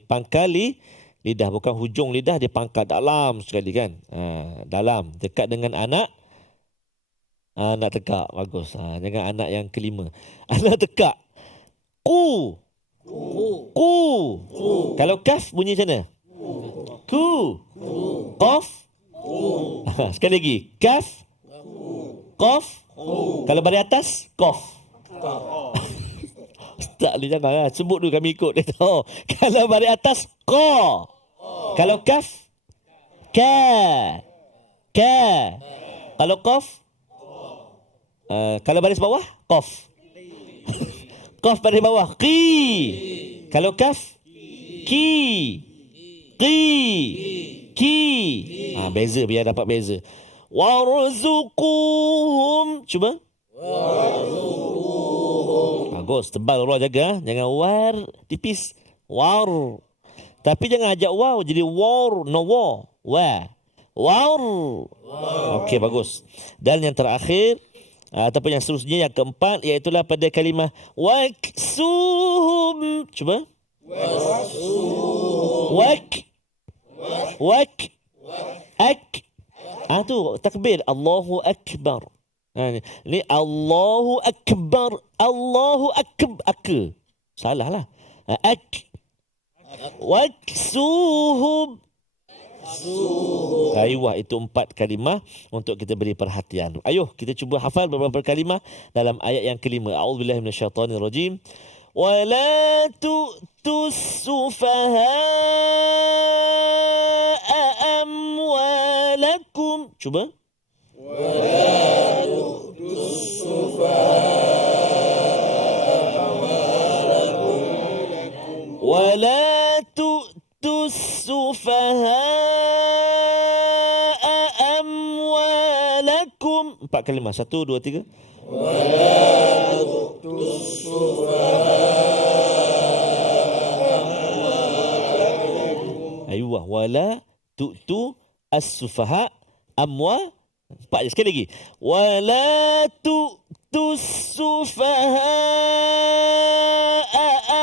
pangkal lidah, bukan hujung lidah, dia pangkal dalam sekali kan. Dalam dekat dengan anak tekak. Bagus. Dengan anak yang kelima. Anak tekak. Ku. Kalau kaf bunyi macam mana? Ku. Qaf. Sekali lagi. Kaf. Qaf. Kalau baris atas, qaf. Tak boleh jangan sebut dulu kami ikut dia tahu. Kalau baris atas, qa. Kalau kaf, ka. Kalau qaf, kalau baris bawah, qaf. Qaf baris bawah, qi. Kalau kaf, ki. Beza, biar dapat beza. Warzuquhum. Cuba. Bagus, tebal ra jaga. Jangan war tipis. War. Tapi jangan ajak waw jadi war, no wa. War. Okey, bagus. Dan yang terakhir ataupun yang seterusnya yang keempat iaitulah pada kalimah waksuhum. Cuba. Tu takbir Allahu akbar. Ni Allahu akbar. Salah lah. Waksuhum. Ayuh, itu 4 kalimah untuk kita beri perhatian. Ayuh, kita cuba hafal beberapa kalimah dalam ayat yang kelima. A'udzubillahi minasyaitonirrajim. ولا تؤتوا السفهاء أموالكم. Cuba. ولا تؤتوا السفهاء أموالكم. ولا تؤتوا السفهاء أموالكم. 4 kalimah. 1, 2, 3. ولا تؤتوا السفهاء. أيوة. ولا تؤتوا السفهاء أموالكم. Sekali lagi. ولا تؤتوا السفهاء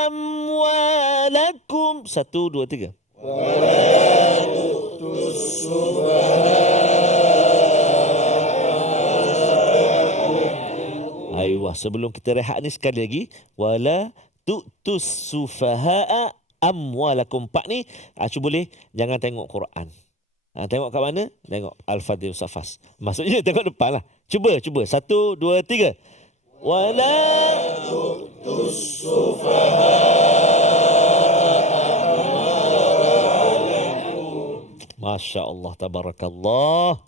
أموالكم. 1, 2, 3. ولا تؤتوا Ayuh, sebelum kita rehat ni sekali lagi, wala tu'tus sufaha'a amwalakum. Pak ni, cuba boleh jangan tengok Quran. Tengok kat mana? Tengok Al-Fadhil Safas. Maksudnya tengok depan lah. Cuba. 1, 2, 3. Wala tu'tus Masya Allah, tabarakallah.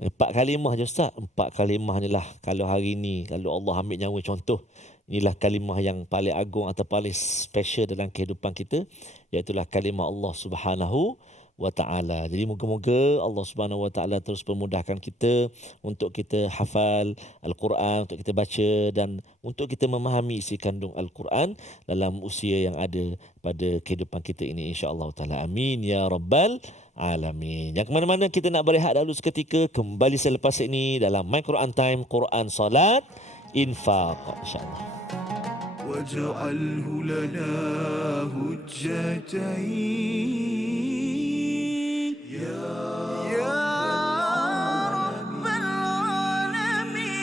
4 kalimah je Ustaz. 4 kalimah ni lah. Kalau hari ni, kalau Allah ambil nyawa contoh, inilah kalimah yang paling agung atau paling special dalam kehidupan kita, iaitulah kalimah Allah Subhanahu wa ta'ala. Jadi moga-moga Allah Subhanahu wa ta'ala terus permudahkan kita untuk kita hafal Al-Quran, untuk kita baca dan untuk kita memahami isi kandung Al-Quran dalam usia yang ada pada kehidupan kita ini, insya-Allah taala. Amin ya rabbal alamin. Yang ke mana-mana kita nak berehat dahulu seketika, kembali selepas ini dalam My Quran Time, Quran Salat Infaq, insya-Allah. واجعله لنا هجتين يا رب العالمين.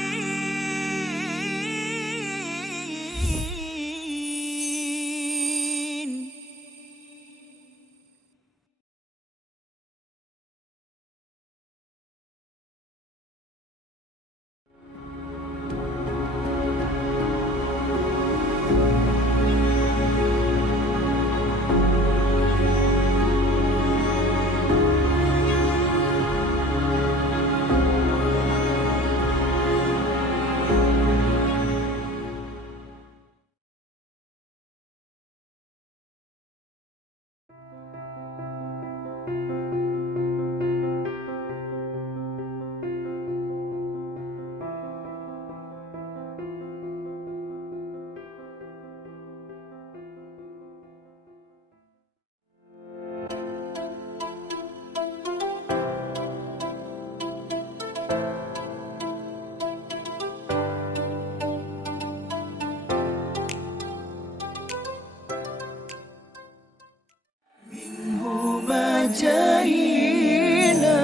جاهنا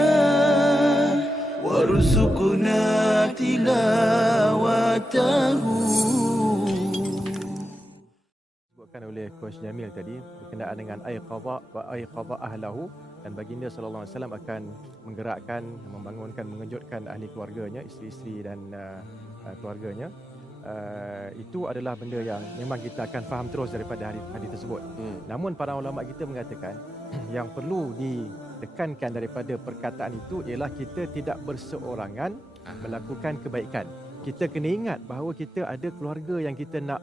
وارزقنا تلاوته. Disebutkan oleh Coach Jamil tadi berkenaan dengan aiqadha wa aiqadha ahlahu, dan baginda sallallahu alaihi wasallam akan menggerakkan, membangunkan, mengejutkan ahli keluarganya, isteri-isteri dan keluarganya. Itu adalah benda yang memang kita akan faham terus daripada hadis tersebut. Namun para ulama kita mengatakan yang perlu ditekankan daripada perkataan itu ialah kita tidak berseorangan melakukan kebaikan. Kita kena ingat bahawa kita ada keluarga yang kita nak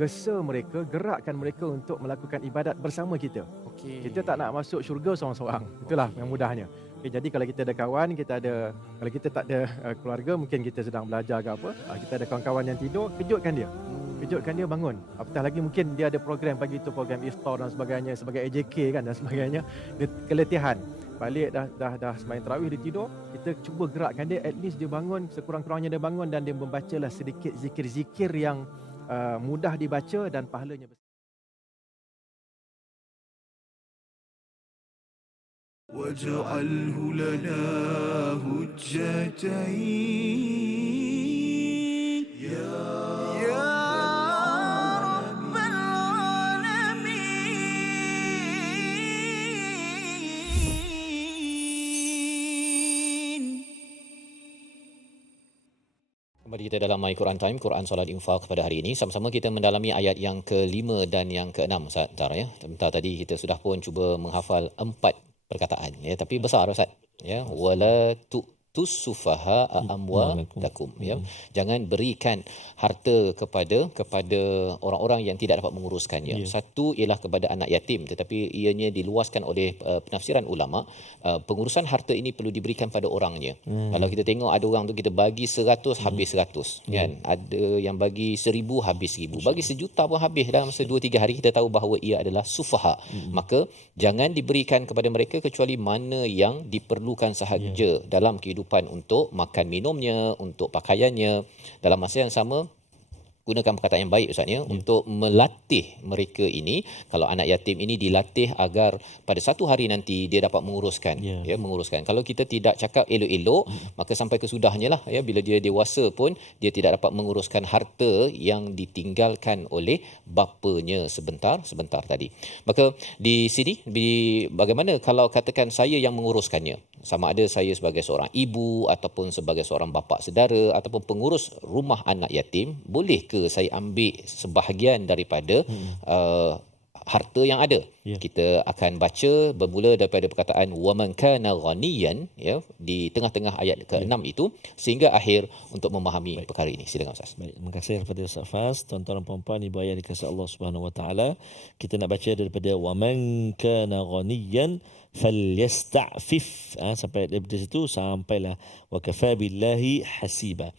gesa mereka, gerakkan mereka untuk melakukan ibadat bersama kita. Kita tak nak masuk syurga seorang-seorang. Itulah yang mudahnya. Jadi kalau kita ada kawan, kalau kita tak ada keluarga, mungkin kita sedang belajar ke apa, kita ada kawan-kawan yang tidur, kejutkan dia, bangun. Apatah lagi mungkin dia ada program pagi itu, program iftar dan sebagainya, sebagai AJK kan dan sebagainya, dia keletihan, balik dah sembahyang tarawih, dia tidur, kita cuba gerakkan dia, at least dia bangun, sekurang-kurangnya dia bangun dan dia membacalah sedikit zikir-zikir yang mudah dibaca dan pahalanya besar. واجعله لنا هجتين يا رب العالمين. Kembali kita dalam My Quran Time, Quran Salat Infaq pada hari ini. Sama-sama kita mendalami ayat yang ke-5 dan yang ke-6, Ustaz Zara, ya. Sebentar tadi kita sudah pun cuba menghafal 4 perkataan, ya, tapi besar, Ustaz, ya. Wala tusufaha amwalakum, ya. Jangan berikan harta kepada orang-orang yang tidak dapat menguruskannya. Satu ialah kepada anak yatim, tetapi ianya diluaskan oleh penafsiran ulama, pengurusan harta ini perlu diberikan pada orangnya. Kalau kita tengok ada orang tu kita bagi 100 habis 100, kan. Ada yang bagi 1000 habis 1000. Bagi 1,000,000 pun habis dalam masa 2-3 hari. Kita tahu bahawa ia adalah sufaha. Maka jangan diberikan kepada mereka kecuali mana yang diperlukan sahaja dalam kehidupan, untuk makan minumnya, untuk pakaiannya. Dalam masa yang sama, gunakan perkataan yang baik Ustaz ya, untuk melatih mereka ini. Kalau anak yatim ini dilatih agar pada satu hari nanti dia dapat menguruskan, menguruskan. Kalau kita tidak cakap elok-elok, maka sampai kesudahnya lah ya, bila dia dewasa pun dia tidak dapat menguruskan harta yang ditinggalkan oleh bapanya sebentar tadi. Maka di sini bagaimana kalau katakan saya yang menguruskannya, sama ada saya sebagai seorang ibu ataupun sebagai seorang bapa saudara ataupun pengurus rumah anak yatim, boleh ke saya ambil sebahagian daripada harta yang ada? Kita akan baca bermula daripada perkataan waman kana ghaniyan ya, di tengah-tengah ayat ke-6 itu sehingga akhir untuk memahami perkara ini. Silakan Ustaz. Baik, terima kasih kepada Ustaz Fas. Tuan-tuan dan puan-puan, ibu ayah dikasihi Allah Subhanahu wa taala. Kita nak baca daripada waman kana ghaniyan falyasta'fif, sampai daripada situ sampailah wa kafa billahi hasiba.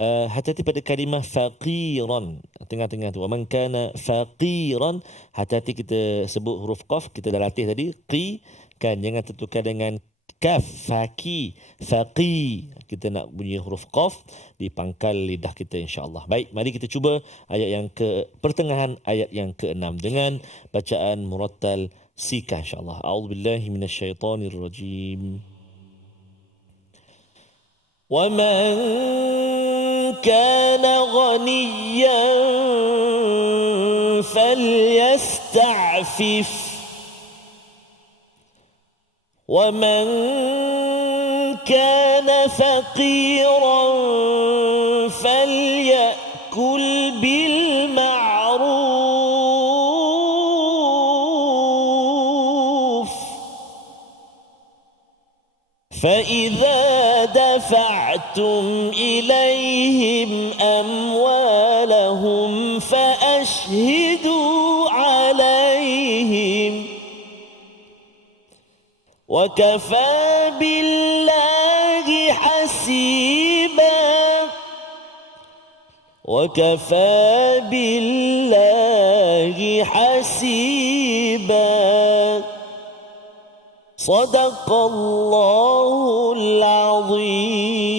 Hati-hati pada kalimah faqiran, tengah-tengah tu waman kana faqiran, hati-hati kita sebut huruf qaf, kita dah latih tadi qi kan, jangan tertukar dengan kaf, faqi, faqi, kita nak bunyi huruf qaf di pangkal lidah kita insya-Allah. Baik, mari kita cuba ayat yang pertengahan ayat yang ke-6 dengan bacaan murattal sika insya-Allah. A'udzubillahi minasyaitonirrajim. وَمَنْ كَانَ غَنِيًّا فَلْيَسْتَعْفِفْ وَمَنْ كَانَ فَقِيرًا فَلْيَأْكُلْ بِالْمَعْرُوفِ فَإِذَا دفعتم إليهم أموالهم فأشهدوا عليهم وكفى بالله حسيبا وكفى بالله حسيبا صدق الله العظيم.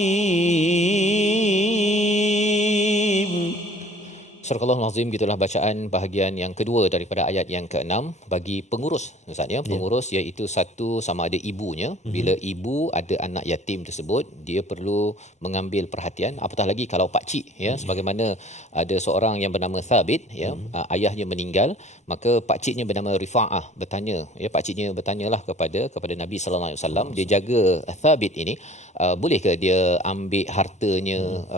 Surah Al-Azim, gitulah bacaan bahagian yang kedua daripada ayat yang ke-6 bagi pengurus Ustaz ya. Pengurus iaitu satu, sama ada ibunya. Bila ibu ada anak yatim tersebut, dia perlu mengambil perhatian, apatah lagi kalau pak cik ya, sebagaimana ada seorang yang bernama Thabit ya, ayahnya meninggal, maka pak ciknya bernama Rifa'ah bertanya ya, pak ciknya bertanyalah kepada Nabi sallallahu alaihi wasallam, dia jaga Thabit ini, bolehkah dia ambil hartanya,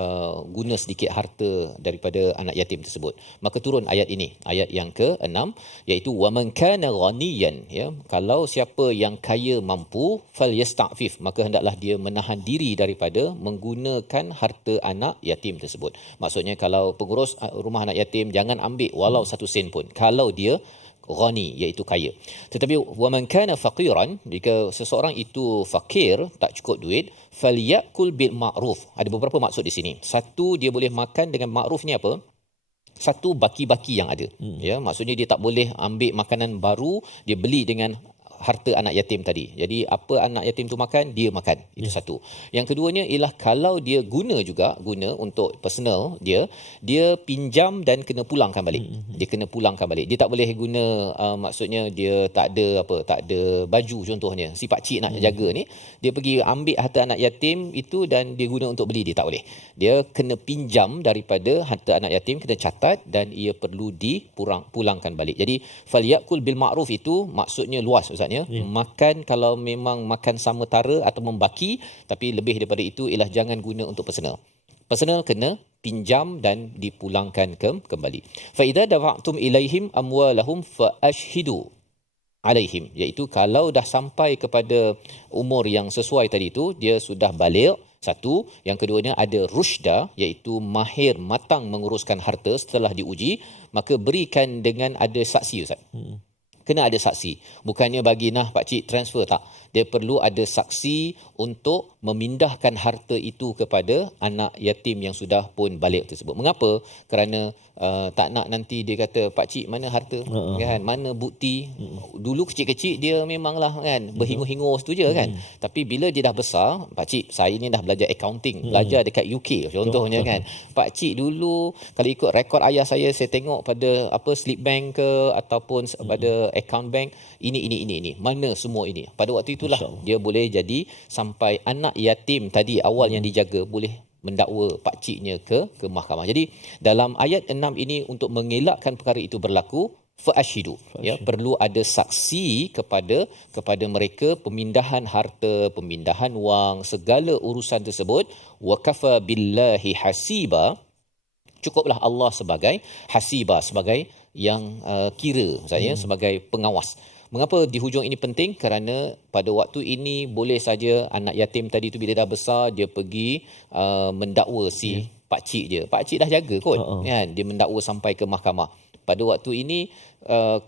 guna sedikit harta daripada anak yatim tersebut. Maka turun ayat ini, ayat yang ke-6, iaitu waman kana ghaniyan ya, kalau siapa yang kaya mampu falyasta'fif, maka hendaklah dia menahan diri daripada menggunakan harta anak yatim tersebut. Maksudnya kalau pengurus rumah anak yatim, jangan ambil walau satu sen pun kalau dia ghani, iaitu kaya. Tetapi waman kana faqiran, jika seseorang itu fakir, tak cukup duit, falyakul bil ma'ruf. Ada beberapa maksud di sini. Satu, dia boleh makan dengan ma'ruf ni apa? Satu, baki-baki yang ada. Ya, maksudnya dia tak boleh ambil makanan baru dia beli dengan harta anak yatim tadi. Jadi apa anak yatim tu makan, dia makan. Itu satu. Yang keduanya ialah kalau dia guna untuk personal dia pinjam dan kena pulangkan balik. Dia kena pulangkan balik. Dia tak boleh guna maksudnya dia tak ada baju contohnya. Si pak cik nak jaga ni, dia pergi ambil harta anak yatim itu dan dia guna untuk beli, dia tak boleh. Dia kena pinjam daripada harta anak yatim, kena catat dan ia perlu dipulangkan balik. Jadi falyakul bil ma'ruf itu maksudnya luas Ustaz. Makan kalau memang makan sama tara atau membaki, tapi lebih daripada itu ialah jangan guna untuk personal. Personal kena pinjam dan dipulangkan kembali. Fa idza dafa'tum ilaihim amwalahum fa ashhidu alaihim, iaitu kalau dah sampai kepada umur yang sesuai tadi itu, dia sudah baligh. Satu, yang keduanya ada rusyda, iaitu mahir matang menguruskan harta setelah diuji, maka berikan dengan ada saksi Ustaz. Kena ada saksi. Bukannya bagi pak cik transfer, tak. Dia perlu ada saksi untuk memindahkan harta itu kepada anak yatim yang sudah pun balik tersebut. Mengapa? Kerana tak nak nanti dia kata, pak cik mana harta? Kan? Mana bukti? Dulu kecil-kecil dia memanglah kan berhingur-hingur tu je kan. Tapi bila dia dah besar, pak cik saya ni dah belajar accounting, belajar dekat UK contohnya kan. Pak cik dulu kalau ikut rekod ayah saya tengok pada slip bank ke ataupun pada account bank, ini mana semua ini. Pada waktu itulah dia boleh jadi sampai anak yatim tadi awal yang dijaga boleh mendakwa pak ciknya ke mahkamah. Jadi dalam ayat 6 ini untuk mengelakkan perkara itu berlaku, fa'ashidu, ya, perlu ada saksi kepada mereka, pemindahan harta, pemindahan wang, segala urusan tersebut. Wa kafa billahi hasiba, cukuplah Allah sebagai hasiba, sebagai yang kira, maksudnya sebagai pengawas. Mengapa di hujung ini penting? Kerana pada waktu ini boleh saja anak yatim tadi tu bila dah besar dia pergi mendakwa si pak cik dia. Pak cik dah jaga kot, kan? Dia mendakwa sampai ke mahkamah. Pada waktu ini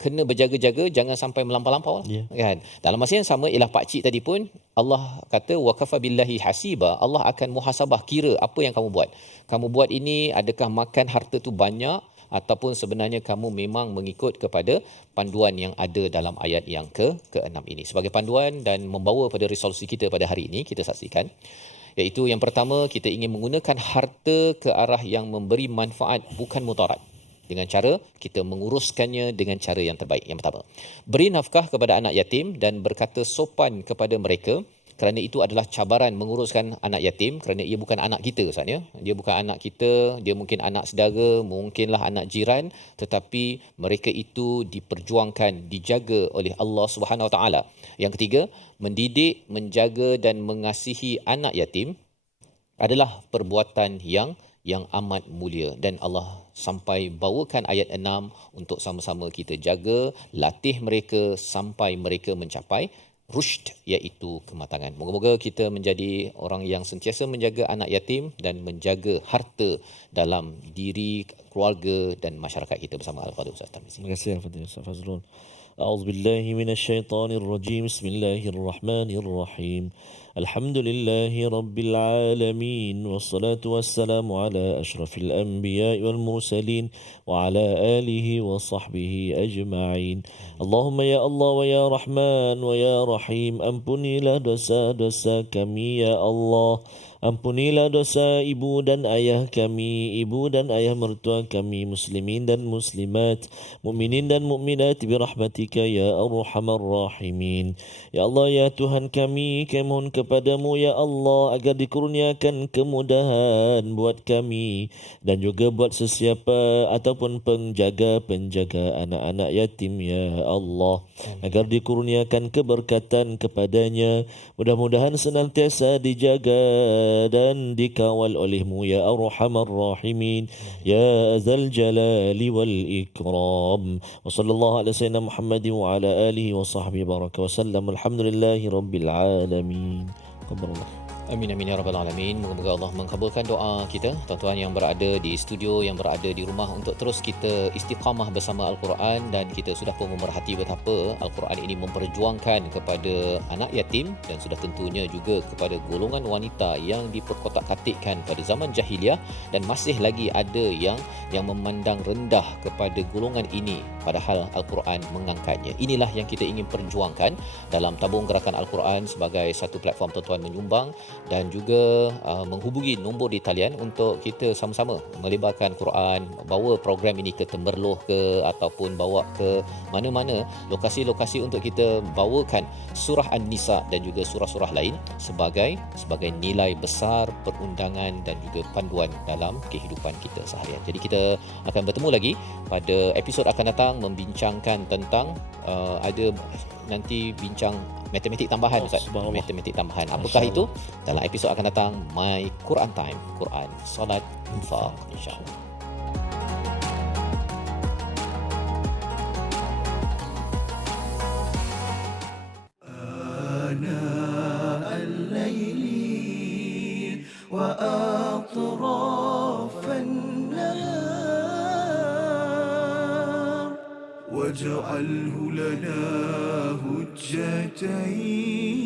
kena berjaga-jaga jangan sampai melampau-lampau kan. Dalam masa yang sama ialah pak cik tadi pun Allah kata wa kafa billahi hasiba, Allah akan muhasabah, kira apa yang kamu buat. Kamu buat ini adakah makan harta tu banyak ataupun sebenarnya kamu memang mengikut kepada panduan yang ada dalam ayat yang ke-6 ini. Sebagai panduan dan membawa pada resolusi kita pada hari ini, kita saksikan, iaitu yang pertama, kita ingin menggunakan harta ke arah yang memberi manfaat, bukan mudarat. Dengan cara kita menguruskannya dengan cara yang terbaik. Yang pertama, beri nafkah kepada anak yatim dan berkata sopan kepada mereka, kerana itu adalah cabaran menguruskan anak yatim, kerana ia bukan anak kita Ustaz, ya. Dia bukan anak kita, dia mungkin anak saudara, mungkinlah anak jiran, tetapi mereka itu diperjuangkan, dijaga oleh Allah Subhanahu Wa Taala. Yang ketiga, mendidik, menjaga dan mengasihi anak yatim adalah perbuatan yang amat mulia, dan Allah sampai bawakan ayat 6 untuk sama-sama kita jaga, latih mereka sampai mereka mencapai rushd, iaitu kematangan. Moga-moga kita menjadi orang yang sentiasa menjaga anak yatim dan menjaga harta dalam diri, keluarga dan masyarakat kita bersama Al-Fadhil Ustaz Tarmizi. Terima kasih Al-Fadhil Ustaz Fazrul. A'udzubillahi minasyaitonir rajim. Bismillahirrahmanirrahim. Alhamdulillahi rabbil alamin, wassalatu wassalamu ala asyrafil anbiya'i wal mursalin wa ala alihi wa sahbihi ajma'in. Allahumma ya Allah wa ya Rahman wa ya Rahim, ampunilah dosa-dosa kami ya Allah. Ampunilah dosa ibu dan ayah kami, ibu dan ayah mertua kami, muslimin dan muslimat, mukminin dan mukminat birahmatika ya arhamar rahimin. Ya Allah, ya Tuhan kami mohon kepadamu ya Allah agar dikurniakan kemudahan buat kami dan juga buat sesiapa ataupun penjaga-penjaga anak-anak yatim ya Allah, agar dikurniakan keberkatan kepadanya, mudah-mudahan senantiasa dijaga dan dikawal olehmu ya arhamar rahimin ya azal jalali wal ikram. Wa sallallahu ala sayyidina Muhammadin wa ala alihi wa sahbihi baraka wa sallam. Alhamdulillahi rabbil alamin. Qabbarallah. Amin amin ya rabbal alamin. Moga-moga Allah mengabulkan doa kita, tuan-tuan yang berada di studio, yang berada di rumah, untuk terus kita istiqamah bersama Al-Quran, dan kita sudah pun memerhati betapa Al-Quran ini memperjuangkan kepada anak yatim dan sudah tentunya juga kepada golongan wanita yang diperkotak-katikkan pada zaman jahiliah, dan masih lagi ada yang memandang rendah kepada golongan ini padahal Al-Quran mengangkatnya. Inilah yang kita ingin perjuangkan dalam tabung gerakan Al-Quran sebagai satu platform tuan-tuan menyumbang dan juga menghubungi nombor di talian untuk kita sama-sama melebarkan Quran, bawa program ini ke Temberloh ke ataupun bawa ke mana-mana lokasi-lokasi untuk kita bawakan surah An-Nisa dan juga surah-surah lain sebagai nilai besar perundangan dan juga panduan dalam kehidupan kita seharian. Jadi kita akan bertemu lagi pada episod akan datang membincangkan tentang ada nanti bincang matematik tambahan Ustaz. Matematik tambahan. Apakah itu? Dalam episod akan datang My Quran Time, Quran, Salat, Infaq, insya-Allah. آناء الليل وأطراف النهار واجعله لنا هجتين